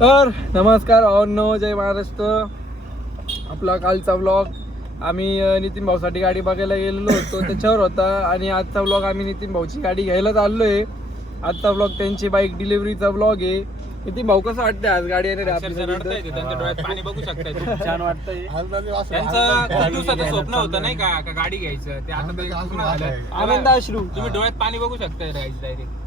तर नमस्कार नो जय महाराष्ट्र. आपला कालचा व्लॉग आम्ही नितीन भाऊसाठी गाडी बघायला गेलेलो होतो त्याच्यावर होता आणि आजचा व्लॉग आम्ही नितीन भाऊची गाडी घ्यायला चाललोय. आजचा व्लॉग त्यांची बाईक डिलिव्हरीचा व्लॉग आहे. नितीन भाऊ कसं वाटतंय आज गाडी येणार त्यांच्या डोळ्यात पाणी बघू शकताय. खूप छान वाटतंय. त्यांचं खूप दिवसाचं स्वप्न होतं नाही का गाडी घ्यायचं ते आता पूर्ण झालं. आनंद अश्रू. तुम्ही डोळ्यात पाणी बघू शकताय डायरेक्ट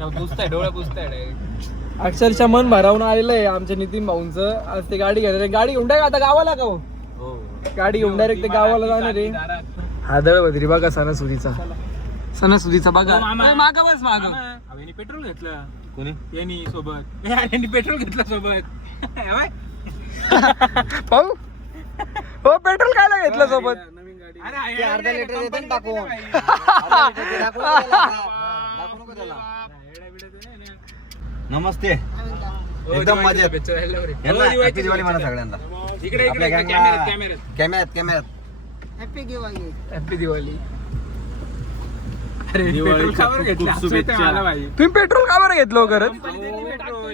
पुसताय डोळ्या पुसताय डायरेक्ट. अक्षरशः मन भरावून आलेलं आहे आमच्या नितीन भाऊंचं. आज ते गाडी घेणार आहे. गाडी घेऊन आता गावाला का हो? गाडी घेऊन डायरेक्ट ते गावाला जाणार आहे. हादळ बद्री बघा सणासुदीचा बघा. मागं बस मागं. यांनी पेट्रोल घेतलं. कोणी? यांनी सोबत यांनी पेट्रोल घेतलं सोबत. भाऊ हो पेट्रोल कायला घेतलं सोबत? नवीन गाडी. ते अर्धा लिटर देते ना टाकून. नमस्ते, एकदम मजेत. यांना हॅपी दिवाळी म्हणा सगळ्यांना. इकडे आपल्या इकडे गँगला कॅमेऱ्यात हॅपी दिवाळी. अरे पेट्रोल का बरं घेतलं? मला पाहिजे. तुम्ही पेट्रोल का बरं घेतलं खरंच?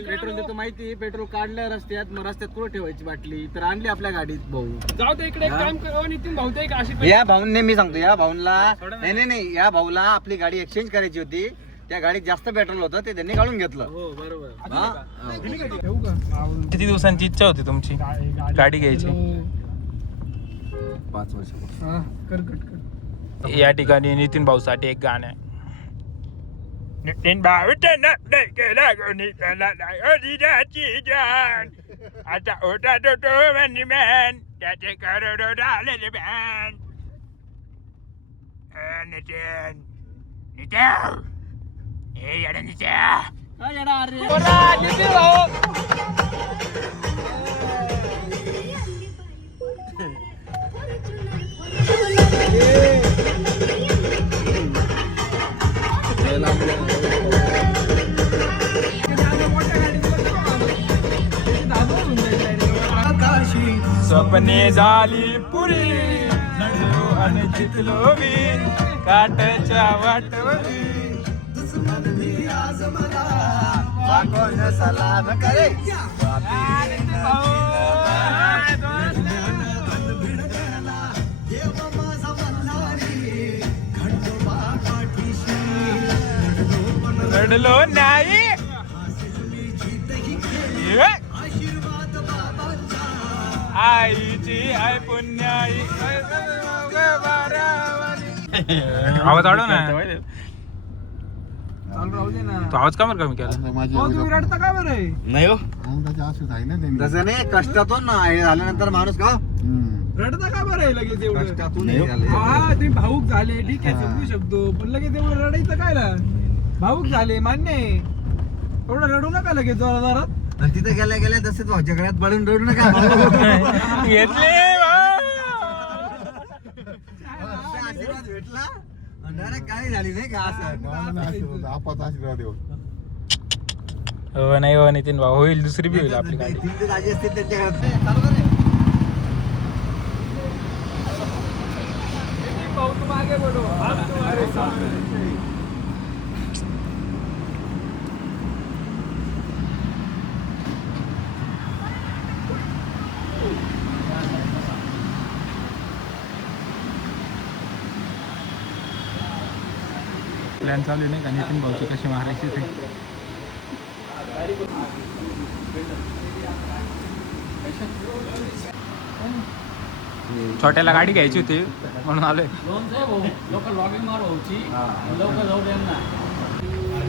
पेट्रोल देतो माहिती. पेट्रोल काढलं रस्त्यात, मग रस्त्यात कुठं ठेवायची बाटली तर आणली आपल्या गाडीत भाऊ. जाऊ दे इकडे एक काम करू. नितीन भाऊ ते एक अशी या भाऊने मी सांगतो, या भाऊला नाही या भाऊला आपली गाडी एक्सचेंज करायची होती. त्या गाडीत जास्त पेट्रोल होतं ते त्यांनी काढून घेतलं. हो बरोबर. हा? किती दिवसांची इच्छा होती तुमची गाडी घ्यायची? 5 वर्ष. हा कर कट कर. या ठिकाणी नितीन भाऊ साठी एक गाणं आहे. नितीन भाऊ आता होता तो मॅन त्याचे करोडो आलेले बॅन. नितीन नितीन हे येडा नितीन. नितीन भाऊ स्वप्ने झाली पुरी लढलो आणि जितलो मी काटच्या वाटवरी. सलाम करे लढलो नाही आईची आई पुण्याई. आवाज आडो ना. राहू दे ना. तो आवाज का बरं कमी केला? तुम्ही रडता का बरं? नाही हो, तसं नाही. कष्टातून ना हे झाल्यानंतर माणूस का रडता का बरं लगेच एवढं? कष्टातून हे झालं. हा तुम्ही भाऊक झाले ठीक आहे समजू शकतो पण लगेच एवढं रडायचं काय ना? भाऊक झाले मान्य आहे. एवढं रडू नका लगेच जोरात. आणि तिथे गेल्या गेल्या तसेच भाऊच्या गळ्यात पडून रडू नका. घेतले आशीर्वाद भेटला डायरेक्ट काही झाली नाही का असं. हो नाही हो नितीन भाऊ होईल दुसरी बी होईल आपली गाडी. तीन ते राजी असतील त्यांच्या घरात. मागे बोलो. प्लॅन चालू आहे नाही का नितीन भाऊची कशी मारायची ते. छोट्याला गाडी घ्यायची होती म्हणून आलोय.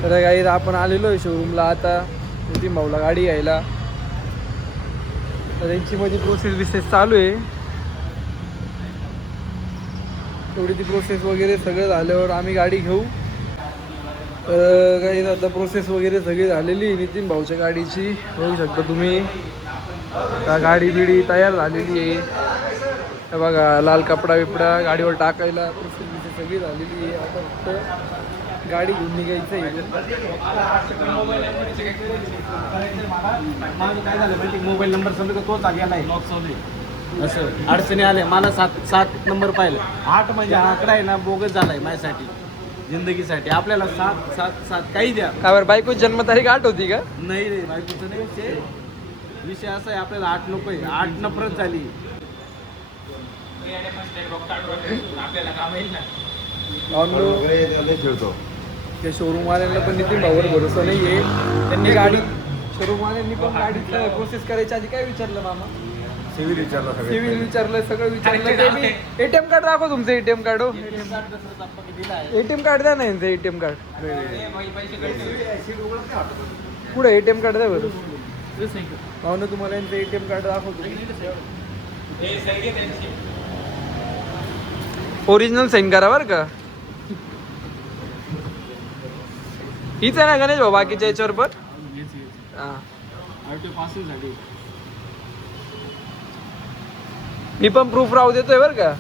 तर काही आपण आलेलो आहे शोरूमला आता नितीन भाऊला गाडी घ्यायला. तर त्यांची मध्ये प्रोसेस चालू आहे. तेवढी ती प्रोसेस वगैरे सगळं झाल्यावर आम्ही गाडी घेऊ. काही आता प्रोसेस वगैरे सगळी झालेली आहे नितीन भाऊच्या गाडीची. बघू शकता तुम्ही गाडी बिडी तयार झालेली आहे. हे बघा लाल कपडा बिपडा गाडीवर टाकायला प्रोसेस सगळी झालेली आहे. आता फक्त गाडी घेऊन निघायचं आहे. काय झालं माहिती, मोबाईल नंबर समजा तोच गेला आहे. असं अडचणी आल्या. मला 7 नंबर पाहिलं. 8 म्हणजे हा आकडा आहे ना बोगस झालाय माझ्यासाठी. जिंदगीसाठी आपल्याला 7 काही द्या. का बरं बायको जन्मतारीख 8 होती का? नाही रे बायकोचं नाही विषय असा आहे आपल्याला 8 नको आहे. 8 नफरत झाली. आपल्याला काम येईल ना. खेळतो त्या शोरूम वाल्यांना पण नितीन भाऊवर भरोसा नाहीये. त्यांनी गाडी शोरूम वाल्यांनी पण गाडीचं प्रोसेस करायच्या आधी काय विचारलं मामा? सिव्हिल विचारला सिव्हिल विचारलं, सगळं विचारलं. ते मी एटीएम कार्ड दाखव तुमचं. एटीएम कार्ड हो, एटीएम कार्ड द्या ना यांचं. एटीएम कार्ड पुढे एटीएम कार्ड द्या बरं. हो ना, तुम्हाला यांचं एटीएम कार्ड दाखवतो. ओरिजिनल साईन करा बरं का. हीच आहे ना गणेश भाऊ बाकीच्या याच्यावर पण? हा, मी पण प्रूफ राहू देतोय बरं का.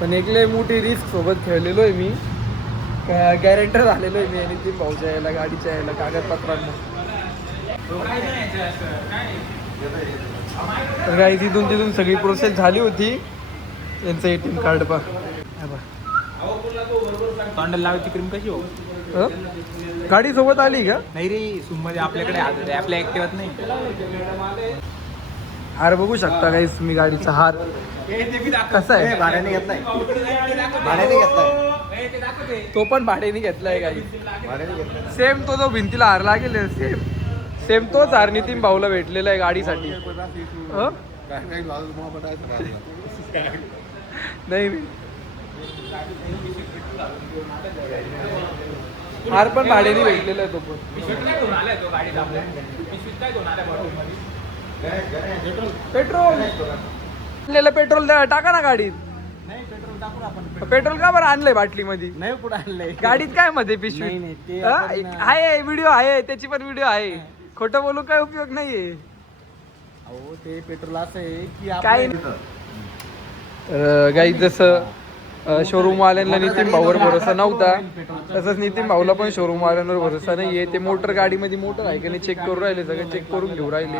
पण एक लय मोठी रिस्क सोबत खेळलेलो आहे मी. गॅरेंटर झालेलो आहे मी आणि नितीन भाऊच्या यायला, गाडीच्या यायला, कागदपत्रांना. तर काही तिथून सगळी प्रोसेस झाली होती. यांचं एटीएम कार्ड पा तोंडाला लावायची क्रीम कशी हो? गाडी सोबत आली का? नाही रे सूम मध्ये आपल्याकडे आपल्या ऍक्टिव्हात नाही. हार बघू शकता काही तुम्ही गाडीचा हार कसा आहे. भाड्याने घेतलाय. भाड्याने घेतलाय. तो पण भाड्याने घेतलाय गाडी. भाड्याने घेतलाय. सेम तो जो भिंतीला हार लागेल सेम तोच हार नितीन भाऊला भेटलेला आहे गाडीसाठी. नाही हार पण भाड्याने भेटलेला आहे तो पण. पेट्रोल पेट्रोल टाका ना गाडीत. पेट्रोल का बरं आणलंय बाटलीमध्ये? नाही कुठं आणलंय गाडीत काय मध्ये पिशवी नाही, ते हा? आपण- आहे व्हिडिओ आहे, त्याची पण व्हिडिओ आहे. खोटं बोलून काय उपयोग नाहीये. अहो ते पेट्रोल असं आहे की काय आपल्या गाई जसं शोरूम वाल्यांना नितीन भाऊवर भरोसा नव्हता, तसंच नितीन भाऊला पण शोरूम वाल्यांवर भरोसा नाहीये. ते मोटर गाडीमध्ये मोटर आहे का नाही चेक करून राहिले, सगळं चेक करून घेऊन राहिले.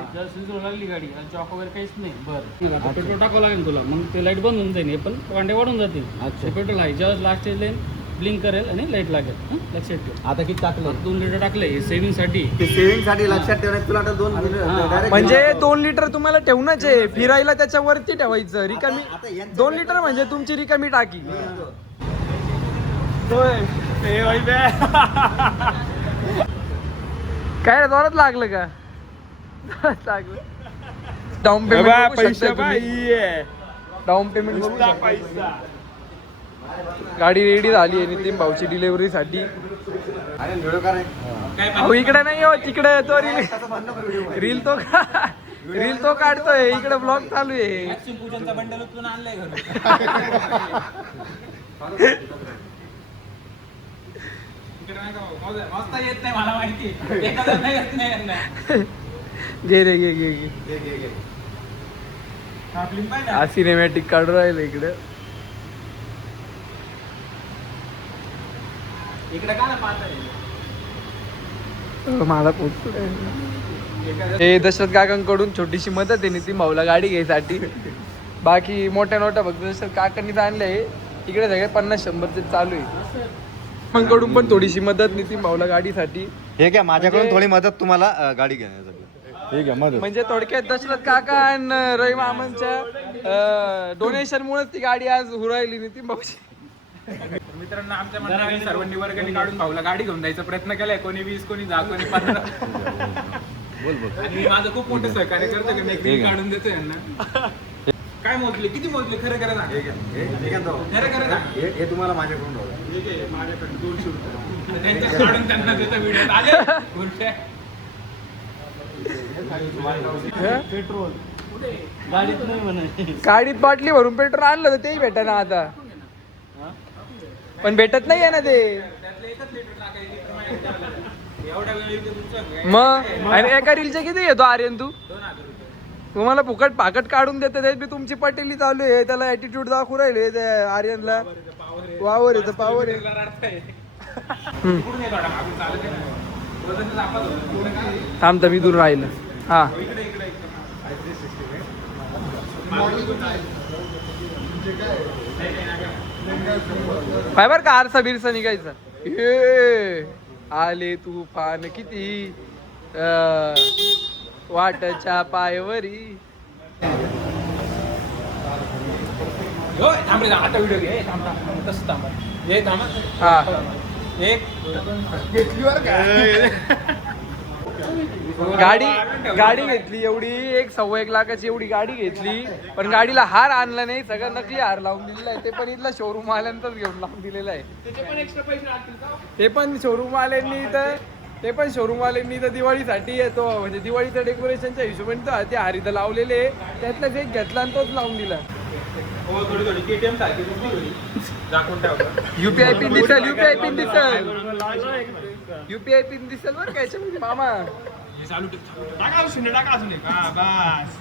लागली गाडी चॉक वगैरे काहीच नाही. बरं आता पेट्रोल टाकावं लागेल तुला, मग ते लाईट बंद होऊन जाईल. हे पण कांडे वाढून जातील. अच्छा पेट्रोल आहे जेव्हा लास्ट लेन ब्लिंक करेल आणि लाईट लागेल. लक्षात ठेव. आता किती टाकलं? 2 लिटर टाकलंय सेव्हिंग साठी. सेव्हिंग साठी लक्षात ठेवण्यात तुला आता 2 म्हणजे 2 लिटर तुम्हाला ठेवणंच आहे, फिरायला त्याच्यावरती ठेवायचं. रिकामी 2 लिटर म्हणजे तुमची रिकामी टाकी. काय जोरात लागलं का? लागलं. डाऊन पेमेंट डाऊन पेमेंट गाडी रेडी झाली आहे नितीन भाऊची डिलिव्हरीसाठी. अहो इकडे नाही हो, तिकडे तो रील तो काढतोय. इकडे ब्लॉग चालू आहे. पूजनचा बंडल उचलून आणलाय घरून. येत नाही मला माहिती. घे रे घे. हा सिनेमॅटिक काढून राहिलं इकडे. इकडे का ना पाहताय मला पोचतो. हे दशरथ काकांकडून छोटीशी मदत आहे नितीन भाऊला गाडी घ्यायसाठी. बाकी मोठ्या फक्त दशरथ काकांनी आणलंय. इकडे सगळे 50-100 चालू आहे. कडून पण थोडीशी मदत नितीन भाऊला गाडीसाठी. हे घ्या माझ्याकडून थोडी मदत तुम्हाला गाडी घेण्यासाठी. ठीक आहे मदत. म्हणजे थोडक्यात दशरथ काका आणि रवी मामांच्या डोनेशन मुळेच ती गाडी आज हुरायली नितीन भाऊची. मित्रांनो आमच्या मंडळाने सर्वांनी वर्गणी काढून भाऊला गाडी घेऊन जायचा प्रयत्न केलाय. कोणी 20, कोणी 10, कोणी 15. आणि मी माझं खूप मोठं सहकार्य करतो की मी एक रील काढून देतो यांना. काय मोजले? किती मोजले? खरं खरं ना. खरं खरं ना. हे तुम्हाला माझ्याकडून माझ्याकडे 200 रुपये त्यांच्या काढून त्यांना देतो व्हिडिओ आले. पेट्रोल गाडीत नाही म्हणे. गाडीत बाटली भरून पेट्रोल आणलं तर तेही भेटा ना आता. पण भेटत नाही आहे ना ते. मग आणि एका रीलचे किती घेतो आर्यन तू? तुम्हाला फुकट पाकट काढून देते ते बी तुमची पटेली चालू आहे. त्याला ऍटिट्यूड दाखवू राहिले त्या आर्यनला. वावर आहे तर पावर आहे. थांब तर मी दूर राहिलं. हा फायबर का आरसा बिरसा निघायचा हे आले तुफान किती वाटच्या पायवरी. थांब रे आता व्हिडिओ घे थांब तसं थांबा हे थांबा हा एक गाडी घेतली एवढी 1.25 लाखाची एवढी गाडी घेतली पण गाडीला हार आणला नाही, सगळं नकली हार लावून दिलेला आहे. ते पण इथला शोरूम आल्यानंतर घेऊन लावून दिलेला आहे. ते पण शोरूम वाल्यांनी तर दिवाळीसाठी येतो म्हणजे दिवाळीचं डेकोरेशनच्या हिशोबाने तर ते हार इथं लावलेले त्यातलाच एक घेतला आणि तोच लावून दिला. हो थोडी थोडी केटीएम सारखी दिसली झाकून ठेवतो. युपीआय पिन दिसल बरं काय याच्यामध्ये मामा. हे चालू टाका शून्य टाका अजून एक हा बस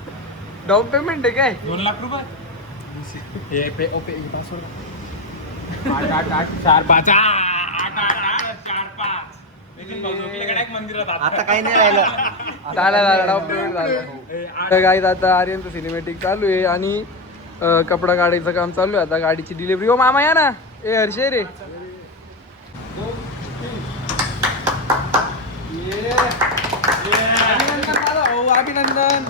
डाऊन पेमेंट आहे काय 2 लाख रुपये हे पे ओपे पासवर्ड 8 4 5 मंदिरात आता काही नाही राहिलं. झाला डाऊन पेमेंट झालं. गाईत आता आर्यनचं सिनेमॅटिक चालू आहे आणि कपडा काढायचं काम चालू आहे. आता गाडीची डिलिव्हरी. ओ मामा या ना. ए हर्षे रे अभिनंदन अभिनंदन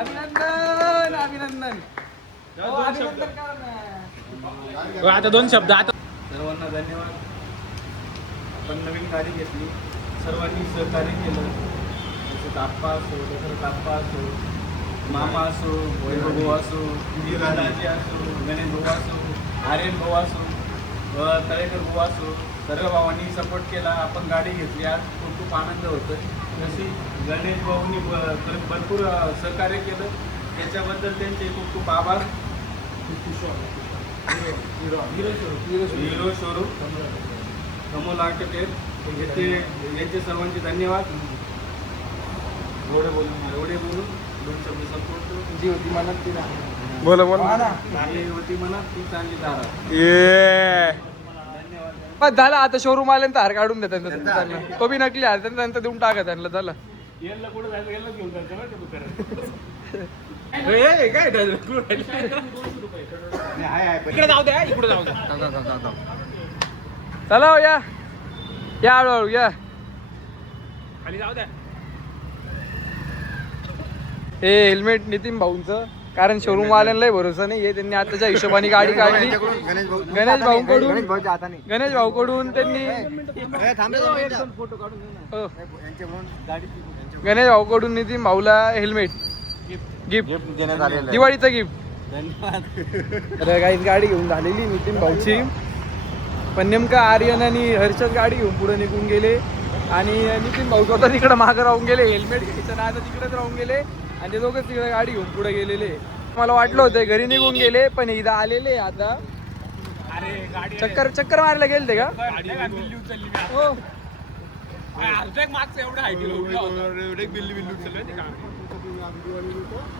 अभिनंदन अभिनंदन आता 2 शब्द आता सर्वांना धन्यवाद. आपण नवीन गाडी घेतली, सर्वांनी सहकार्य केलं. तसंच आप्पा असो, दशरथ आप्पा असो, मामा असो, वैभव भाऊ असो, दादाजी असो, गणेश भाऊ असो, आर्यन भाऊ असो, तळेकर भाऊ असो, सर्व भावांनी सपोर्ट केला. आपण गाडी घेतली, आज खूप खूप आनंद होतो. तशी गणेश भाऊंनी भरपूर सहकार्य केलं, त्याच्याबद्दल त्यांचे खूप खूप आभार. हिरो शोरूम कमल आर्किटेक्ट यांचे सर्वांचे धन्यवाद. एवढे बोलून 2 शब्द संपवतो. जी होती मनात ती बोला चांगली होती मनात ती चांगली दारात. बस झालं आता शोरूम आल्यानंतर हार काढून देतात त्यांना. तो बी नकली हार त्यांना देऊन टाका त्यांना. झालं काय इकडे जाऊ द्या इकडे जाऊ द्या चला हो, या हळूहळू या. खाली जाऊ द्या. हे हेल्मेट नितीन भाऊंचं, कारण शोरूम वाल्यांनाही भरोसा नाही आहे. त्यांनी आताच्या हिशोबाने गाडी काढली गणेश भाऊकडून त्यांनी हो. गणेश भाऊकडून नितीन भाऊला हेल्मेट गिफ्ट देण्यात आलेलं आहे. दिवाळीचं गिफ्ट. तर काही गाडी घेऊन झालेली नितीन भाऊची, पण नेमका आर्यन आणि हर्षद गाडी घेऊन पुढे निघून गेले आणि नितीन भाऊ स्वतः तिकडे मागं राहून गेले. हेल्मेट घ्यायचं ना आता तिकडेच राहून गेले आणि ते दोघंच तिकडे गाडी घेऊन पुढे गेलेले. मला वाटलं होतं घरी निघून गेले पण इथं आलेले. आता चक्कर मारायला गेले का हो.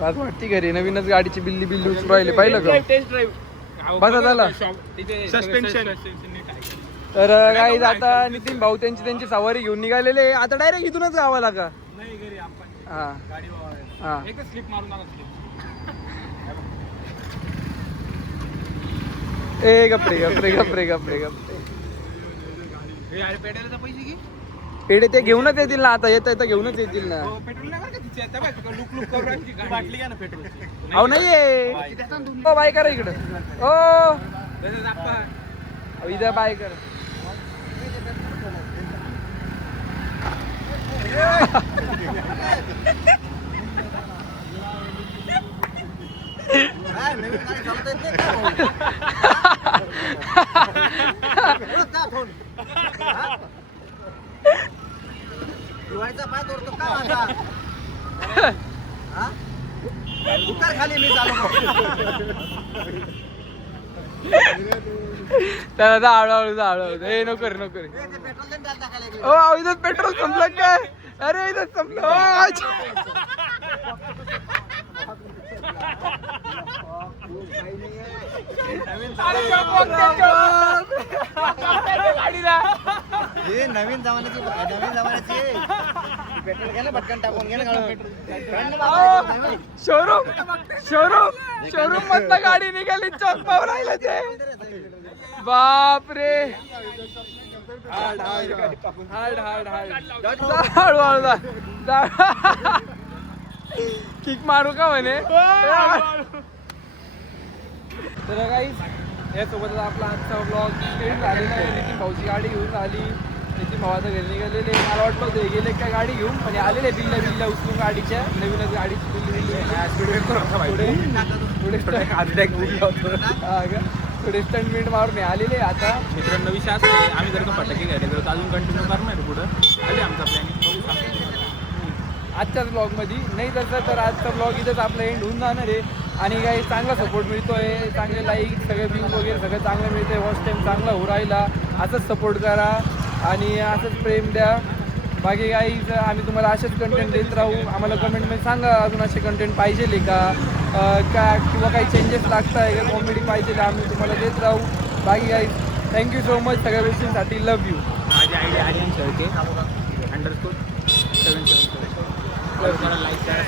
आज वाटते घरी नवीनच गाडीची बिल्ली उचलू राहिले. पाहिलं का बसा झाला. तर काही आता नितीन भाऊ त्यांची सवारी घेऊन निघालेले. आता डायरेक्ट इथूनच गावाला का हा हा. स्लिप मारून ए गपरे गपरे गपरे गपरे गपरे. पेट्रोलचा पैसे घे. पेढे ते घेऊनच येतील ना. आता येता घेऊनच येतील ना. पेट्रोल नाही बरं का तिच्या लुक लुक करून बाटली घ्या ना पेट्रोलची. अहो नाहीये. हो बाय करा इकडं. हो इथं बाय कर. दिवाळीचा पाय तोडतो का माझा? उकार खाली मी चालू. त्याला हळूहळू हे नको रे नको रे. हो इथं पेट्रोल संपलं काय? अरे इथं संपलं. हे नवीन जमान्याची पेट्रोल घे ना पटकन टाकून घे ना शोरूम मधनं गाडी निघाली चौक पाव राहिलं ते बापरे हार्ड किक मारू का म्हणे तर काही यासोबतच आपला आजचा ब्लॉग एंड झालेला आहे. नितीन भाऊची गाडी घेऊन आली. नितीन भाऊ आता घरी निघालेले. मला वाटलं होतं गेले काय गाडी घेऊन पण आलेले बिल्ल्या उचलून गाडीच्या नवीनच गाडीची थोडे स्टंटमेंट मारून आलेले. आता मित्रांनो विषय असं आहे, आम्ही जर का फटाके घ्यायला गेलो तर अजून कंटिन्यू करणार आहे पुढं. आले आमचा प्लॅनिंग आजच्याच ब्लॉगमध्ये नाही तर आजचा ब्लॉग इथंच आपलं एंड होऊन जाणार आहे. आणि काही चांगला सपोर्ट मिळतोय, चांगले लाईक सगळे व्ह्यूज वगैरे सगळं चांगलं मिळतंय. वॉच टाईम चांगला हो राहिला. असंच सपोर्ट करा आणि असंच प्रेम द्या. बाकी काही आम्ही तुम्हाला असेच कंटेंट देत राहू. आम्हाला कमेंटमध्ये सांगा अजून असे कंटेंट पाहिजे का किंवा काही चेंजेस लागत आहे का, कॉमेडी पाहिजे का, आम्ही तुम्हाला देत राहू. बाकी काही थँक्यू सो मच सगळ्या गोष्टींसाठी. Love you. माझी आयडी आर्यन शेळके _777 लाईक करा.